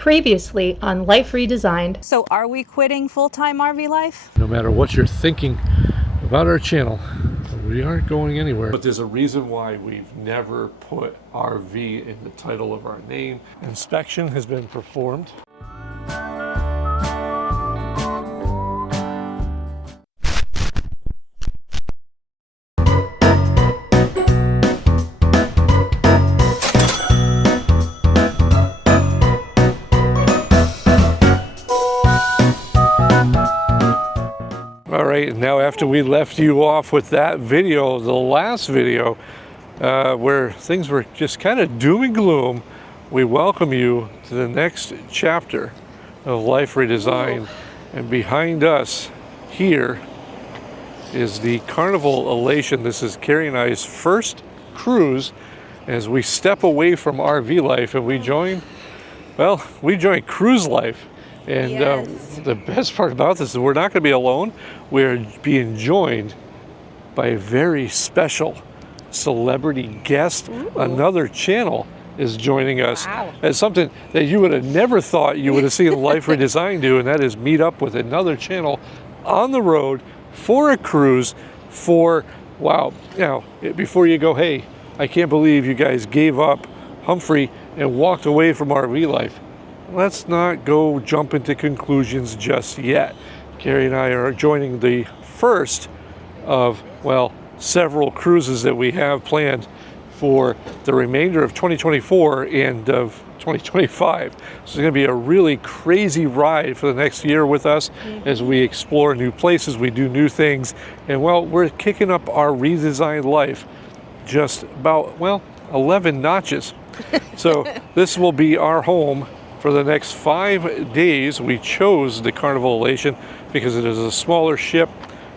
Previously on Life Redesigned. So are we quitting full-time RV life? No matter what you're thinking about our channel, we aren't going anywhere. But there's a reason why we've never put RV in the title of our name. Inspection has been performed. All right, and now after we left you off with that video, the last video, where things were just kind of doom and gloom, we welcome you to the next chapter of Life Redesigned. And behind us here is the Carnival Elation. This is Karri and I's first cruise as we step away from RV life and we join cruise life. And Yes. The best part about this is we're not going to be alone. We're being joined by a very special celebrity guest. Ooh. Another channel is joining us. Wow. As something that you would have never thought you would have seen Life Redesigned do, and that is meet up with another channel on the road for a cruise for, wow. Now, before you go, hey, I can't believe you guys gave up Humphrey and walked away from RV life. Let's not go jump into conclusions just yet. Karri and I are joining the first of, well, several cruises that we have planned for the remainder of 2024 and of 2025. So it's going to be a really crazy ride for the next year with us as we explore new places, we do new things, and well, we're kicking up our redesigned life just about, well, 11 notches. So this will be our home for the next 5 days. We chose the Carnival Elation because it is a smaller ship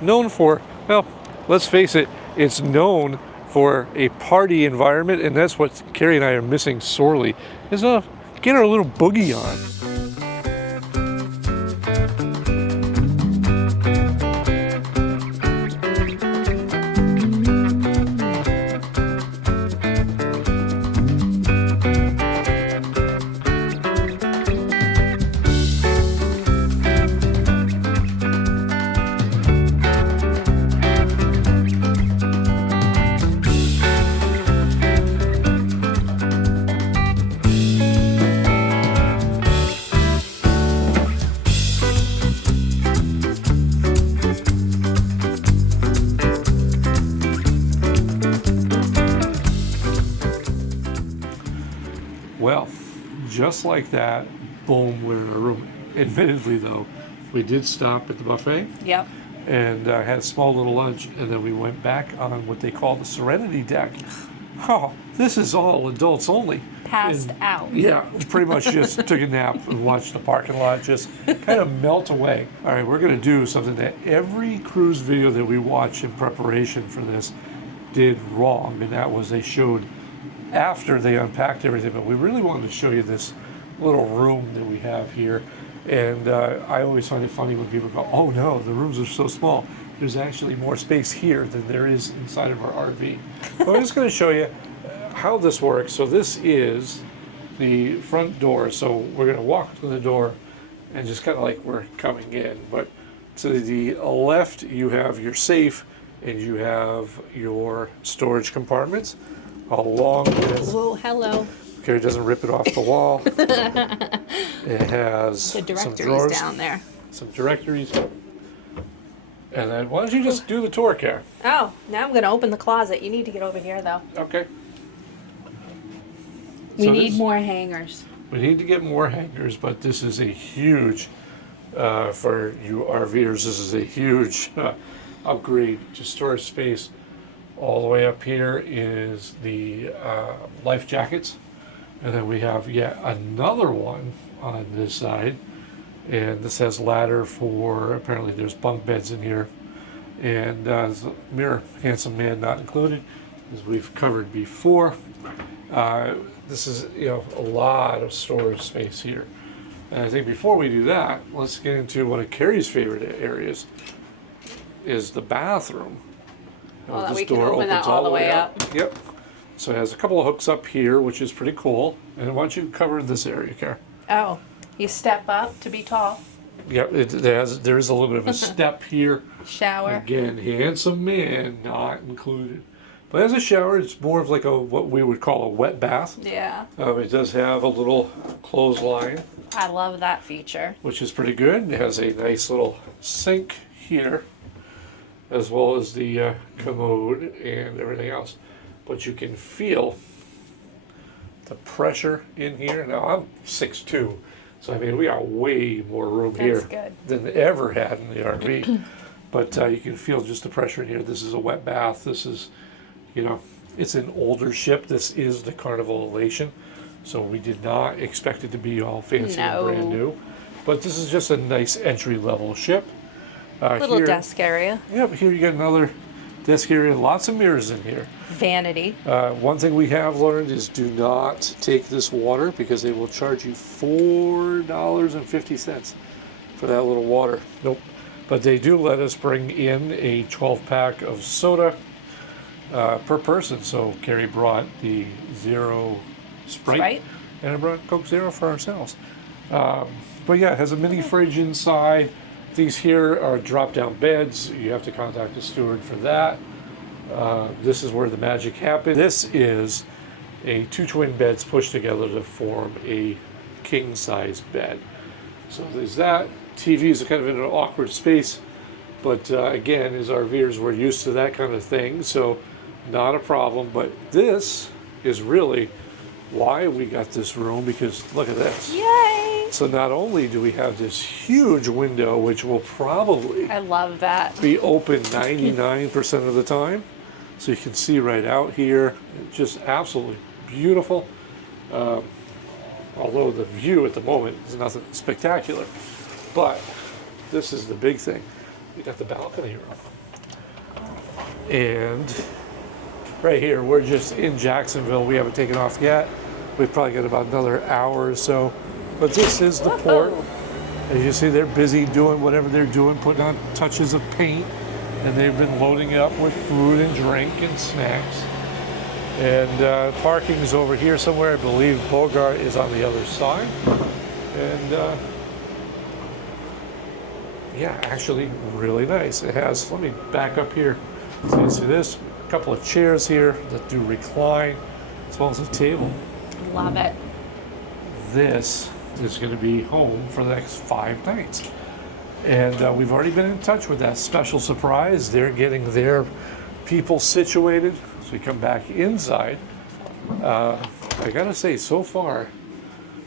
known for, well, let's face it, it's known for a party environment, and that's what Karri and I are missing sorely, is get our little boogie on. Well, just like that, boom, we're in our room. Admittedly, though, we did stop at the buffet. Yep. And had a small little lunch, and then we went back on what they call the Serenity Deck. Oh, this is all adults only. Passed out. Yeah, pretty much just took a nap and watched the parking lot just kind of melt away. All right, we're going to do something that every cruise video that we watched in preparation for this did wrong, and that was they showed after they unpacked everything, but we really wanted to show you this little room that we have here. And I always find it funny when people go, oh no, the rooms are so small. There's actually more space here than there is inside of our RV. But I'm just going to show you how this works. So this is the front door. So we're going to walk to the door and just kind of like we're coming in. But to the left, you have your safe and you have your storage compartments along with... Oh, hello. Karri doesn't rip it off the wall. It has The directories some drawers, down there. some directories. And then why don't you just do the tour, Karri? Oh, now I'm going to open the closet. You need to get over here, though. Okay. We need more hangers. We need to get more hangers, but this is a huge, for you RVers, this is a huge upgrade to storage space. All the way up here is the life jackets. And then we have yet another one on this side. And this has ladder for, apparently there's bunk beds in here. And mirror, handsome man not included, as we've covered before. This is, a lot of storage space here. And I think before we do that, let's get into one of Karri's favorite areas, is the bathroom. Well, This we can door open that opens all the way up. Yep. So it has a couple of hooks up here, which is pretty cool. And why don't you cover this area, Karri? Oh, you step up to be tall. Yeah, there is a little bit of a step here. Shower. Again, handsome man not included. But as a shower, it's more of like a what we would call a wet bath. Yeah. It does have a little clothesline, I love that feature. which is pretty good. It has a nice little sink here, as well as the commode and everything else. But you can feel the pressure in here. Now I'm 6'2", so I mean we got way more room here That's good. than ever had in the RV. But you can feel just the pressure in here. This is a wet bath. This is, it's an older ship. This is the Carnival Elation, so we did not expect it to be all fancy and brand No. new. But this is just a nice entry-level ship. Little here, desk area. Yep, here you got another desk area. Lots of mirrors in here. Vanity. One thing we have learned is do not take this water because they will charge you $4.50 for that little water. Nope. But they do let us bring in a 12-pack of soda per person. So Karri brought the Zero Sprite. And I brought Coke Zero for ourselves. But yeah, it has a mini fridge inside. These here are drop-down beds. You have to contact the steward for that. This is where the magic happens. This is two twin beds pushed together to form a king-size bed. So there's that. TV is kind of in an awkward space, but again, as RVers, we're used to that kind of thing, so not a problem. But this is really why we got this room, because look at this. Yay! So not only do we have this huge window, which will probably I love that. be open 99% of the time, so you can see right out here. It's just absolutely beautiful. Although the view at the moment is nothing spectacular, but this is the big thing. We got the balcony room, and right here we're just in Jacksonville. We haven't taken off yet. We've probably got about another hour or so, but this is the port. As you see, they're busy doing whatever they're doing, putting on touches of paint, and they've been loading it up with food and drink and snacks. And parking is over here somewhere. I believe Bogart is on the other side. And yeah, actually really nice. It has, let me back up here so you see this, a couple of chairs here that do recline, as well as a table. Love it. This is going to be home for the next 5 nights. And we've already been in touch with that special surprise. They're getting their people situated. So we come back inside. I gotta say, so far,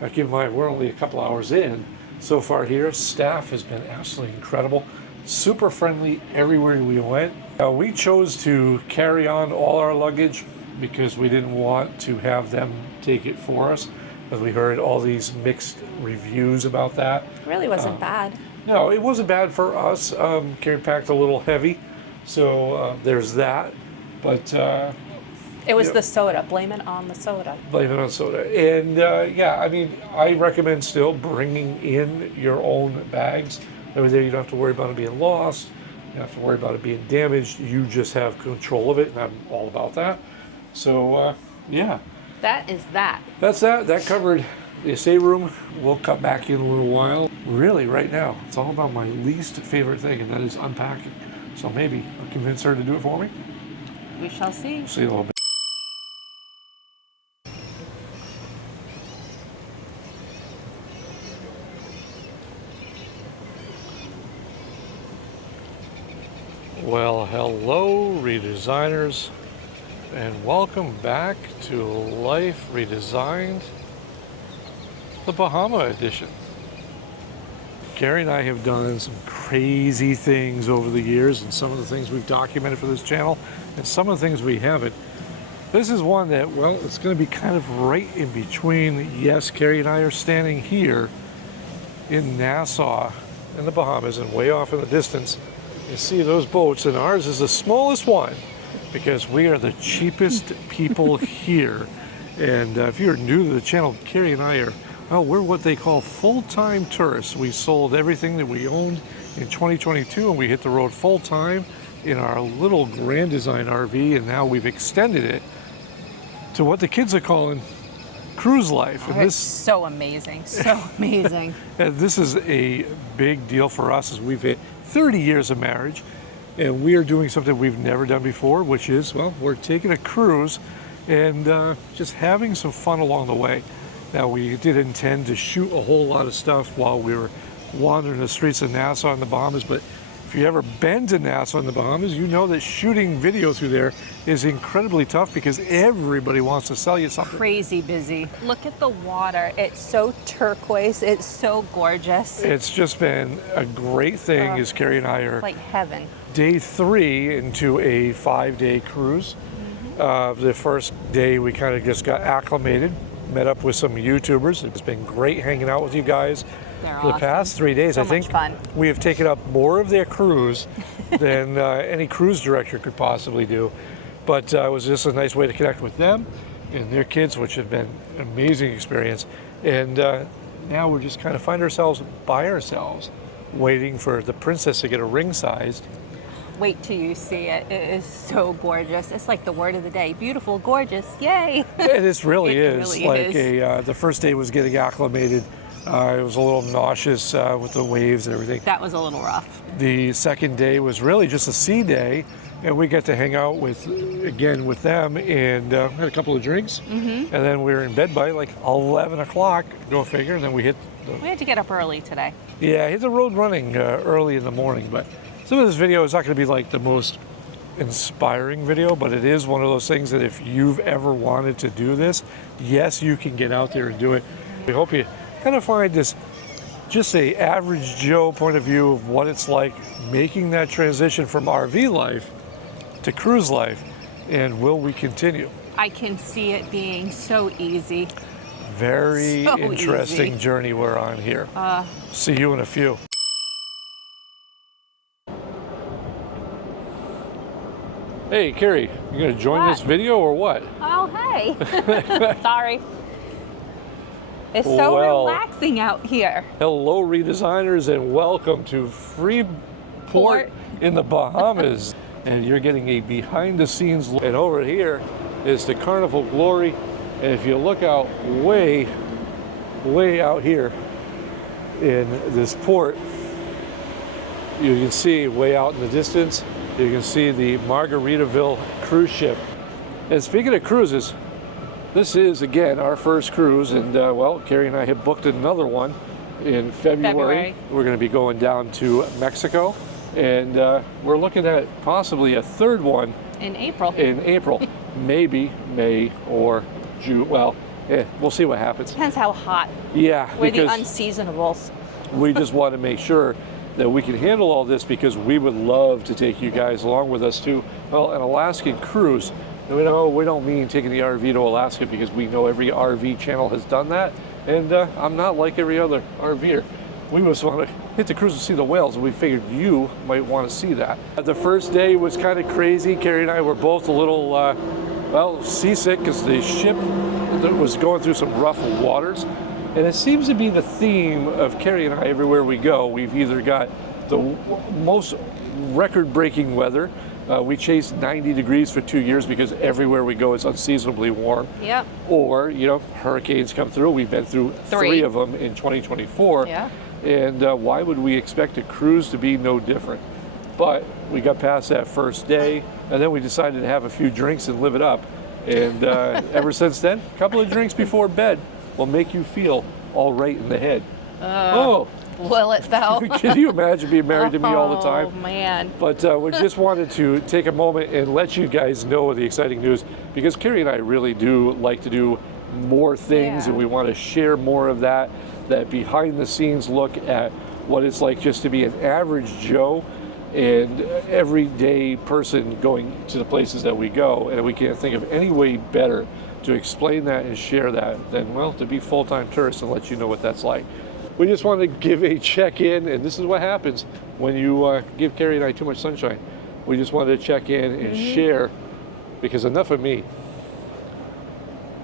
keep in mind we're only a couple hours in. So far here, staff has been absolutely incredible. Super friendly everywhere we went. We chose to carry on all our luggage because we didn't want to have them take it for us, because we heard all these mixed reviews about that. It really wasn't bad. No, it wasn't bad for us. Karri packed a little heavy, so there's that. But It was yeah. the soda. Blame it on the soda. blame it on soda. And yeah, I mean, I recommend still bringing in your own bags. That way there you don't have to worry about it being lost. You don't have to worry about it being damaged. You just have control of it, and I'm all about that. So yeah, That is that. that's that. That covered the estate room. We'll cut back in a little while. Really, right now, it's all about my least favorite thing, and that is unpacking. So maybe I'll convince her to do it for me. We shall see. See you in a little bit. Well, hello, redesigners, and welcome back to Life Redesigned, the Bahama edition. Karri and I have done some crazy things over the years, and some of the things we've documented for this channel, and some of the things we haven't. This is one that, well, it's going to be kind of right in between. Yes, Karri and I are standing here in Nassau in the Bahamas, and way off in the distance you see those boats, and ours is the smallest one because we are the cheapest people here. And if you're new to the channel, Karri and I are, well, we're what they call full-time tourists. We sold everything that we owned in 2022, and we hit the road full-time in our little Grand Design RV, and now we've extended it to what the kids are calling cruise life. And It's so amazing, so amazing. and this is a big deal for us as we've hit 30 years of marriage. And we are doing something we've never done before, which is, well, we're taking a cruise and just having some fun along the way. Now, we did intend to shoot a whole lot of stuff while we were wandering the streets of Nassau in the Bahamas, but if you've ever been to Nassau in the Bahamas, you know that shooting video through there is incredibly tough because everybody wants to sell you something. Crazy busy. Look at the water. It's so turquoise. It's so gorgeous. It's just been a great thing as Karri and I are Like heaven. day 3 into a 5-day cruise. The first day we kind of just got acclimated, met up with some YouTubers. It's been great hanging out with you guys. They're For the awesome. past 3 days, So I think much fun. we have taken up more of their cruise than any cruise director could possibly do. But it was just a nice way to connect with them and their kids, which have been an amazing experience. And now we're just kind of find ourselves by ourselves, waiting for the princess to get a ring sized. Wait till you see it. It is so gorgeous. It's like the word of the day. Beautiful, gorgeous, yay. And this really It is really like is. the first day was getting acclimated. It was a little nauseous with the waves and everything. That was a little rough. The second day was really just a sea day, and we got to hang out with them and had a couple of drinks. And then we were in bed by like 11 o'clock, go figure, and then we hit We had to get up early today. hit the road running early in the morning. But some of this video is not going to be like the most inspiring video, but it is one of those things that if you've ever wanted to do this, yes, you can get out there and do it. We hope you kind of find this just a average Joe point of view of what it's like making that transition from RV life to cruise life, and will we continue? I can see it being so easy. Very So interesting easy. journey we're on here. See you in a few. Hey, Karri, you gonna join What? this video or what? Oh, hey. Sorry. It's so Well. relaxing out here. Hello, redesigners, and welcome to Freeport Port. in the Bahamas. And you're getting a behind-the-scenes look. And over here is the Carnival Glory. And if you look out way out here in this port, you can see way out in the distance, you can see the Margaritaville cruise ship. And speaking of cruises, this is, again, our first cruise, and well, Karri and I have booked another one in February. We're going to be going down to Mexico, and we're looking at possibly a third one In April. in April, maybe May or June. Well, we'll see what happens. Depends how hot. Yeah, We're the because unseasonables. we just want to make sure that we can handle all this, because we would love to take you guys along with us to, well, an Alaskan cruise. And we don't mean taking the RV to Alaska, because we know every RV channel has done that, and I'm not like every other RVer. We just want to hit the cruise and see the whales, and we figured you might want to see that. The first day was kind of crazy. Karri and I were both a little, well, seasick, because the ship was going through some rough waters. And it seems to be the theme of Karri and I everywhere we go. We've either got the most record-breaking weather. We chased 90 degrees for 2 years because everywhere we go is unseasonably warm. Yep. Or, hurricanes come through. We've been through three of them in 2024. Yeah. And why would we expect a cruise to be no different? But we got past that first day, and then we decided to have a few drinks and live it up. And ever since then, a couple of drinks before bed will make you feel all right in the head. Will it though? Can you imagine being married to me all the time? Oh man. But we just wanted to take a moment and let you guys know the exciting news, because Karri and I really do like to do more things, Yeah. and we want to share more of that behind the scenes look at what it's like just to be an average Joe and everyday person going to the places that we go. And we can't think of any way better to explain that and share that than, well, to be full-time tourists and let you know what that's like. We just wanted to give a check-in, and this is what happens when you give Karri and I too much sunshine. We just wanted to check in and share, because enough of me.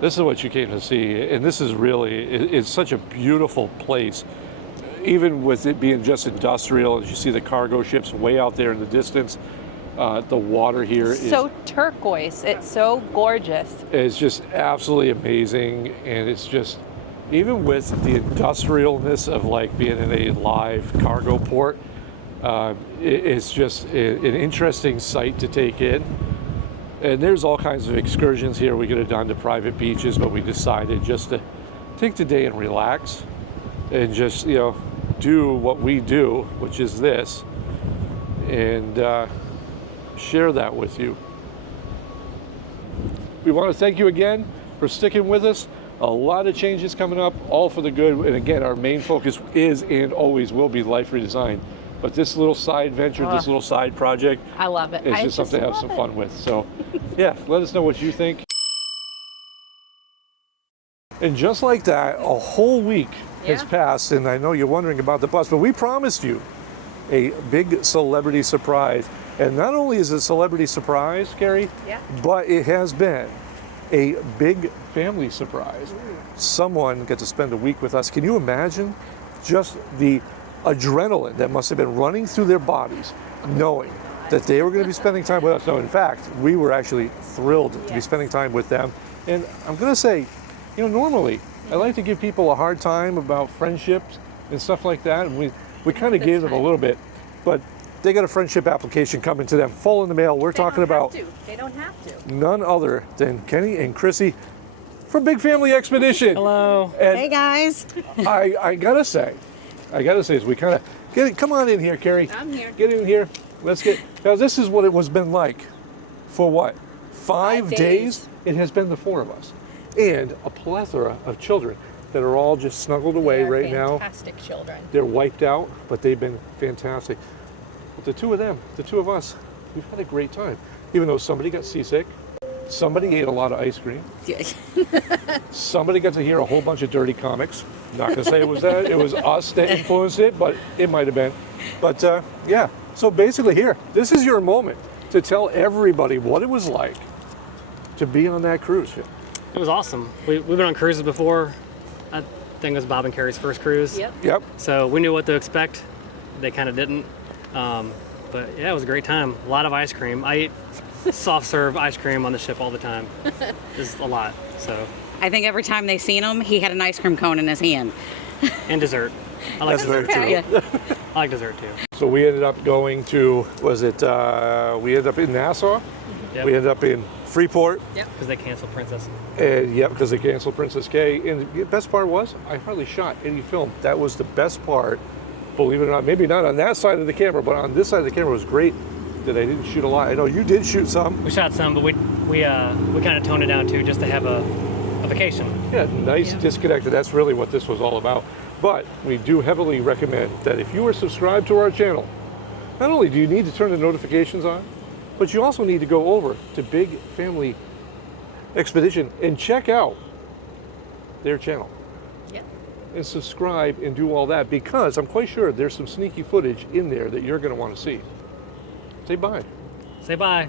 This is what you came to see, and this is really, it's such a beautiful place. Even with it being just industrial, as you see the cargo ships way out there in the distance, The water here is So turquoise. It's so gorgeous. just absolutely amazing, and it's just, even with the industrialness of like being in a live cargo port, it's just an interesting sight to take in. And there's all kinds of excursions here. We could have done to private beaches, but we decided just to take the day and relax and just, do what we do, which is this, and share that with you. We want to thank you again for sticking with us. A lot of changes coming up, all for the good. And again, our main focus is and always will be Life Redesigned. But this little side venture, this little side project, I love it. it's just something to have some fun with. So yeah, let us know what you think. And just like that, a whole week has passed, and I know you're wondering about the bus, but we promised you a big celebrity surprise. And not only is it a celebrity surprise, Karri, but it has been a big family surprise. Someone got to spend a week with us. Can you imagine just the adrenaline that must have been running through their bodies, knowing that they were going to be spending time with us? No, in fact, we were actually thrilled to be spending time with them. And I'm going to say, normally I like to give people a hard time about friendships and stuff like that, and we kind of gave them a little bit, but they got a friendship application coming to them full in the mail. We're talking about They don't have to. none other than Kenny and Chrissy from Big Family Expedition. Hello. And Hey guys. I gotta say, as we kind of come on in here, Karri. I'm here. Get in here. Let's get. Now this is what it was been like for what? 5 days? It has been the four of us, and a plethora of children that are all just snuggled away right now. Fantastic children. They're wiped out, but they've been fantastic. But the two of them, the two of us, we've had a great time. Even though somebody got seasick, somebody ate a lot of ice cream, somebody got to hear a whole bunch of dirty comics. Not gonna say it was that, it was us that influenced it, but it might have been. But yeah, so basically here, this is your moment to tell everybody what it was like to be on that cruise ship. It was awesome. We've been on cruises before. I think it was Bob and Karri's first cruise. Yep. So we knew what to expect. They kind of didn't. But yeah, it was a great time. A lot of ice cream. I eat soft serve ice cream on the ship all the time. Just a lot. So. I think every time they seen him, he had an ice cream cone in his hand. And dessert. I like That's very dessert. true. Yeah. I like dessert too. So we ended up going to, we ended up in Nassau, Yep. we ended up in Freeport, Because they canceled Princess. and because they canceled Princess K. And the best part was, I hardly shot any film. That was the best part, believe it or not. Maybe not on that side of the camera, but on this side of the camera was great that I didn't shoot a lot. I know you did shoot some. We shot some, but we kind of toned it down too, just to have a vacation. Yeah, nice disconnected. That's really what this was all about. But we do heavily recommend that if you are subscribed to our channel, not only do you need to turn the notifications on, but you also need to go over to Big Family Expedition and check out their channel. And subscribe and do all that, because I'm quite sure there's some sneaky footage in there that you're going to want to see. Say bye. Say bye.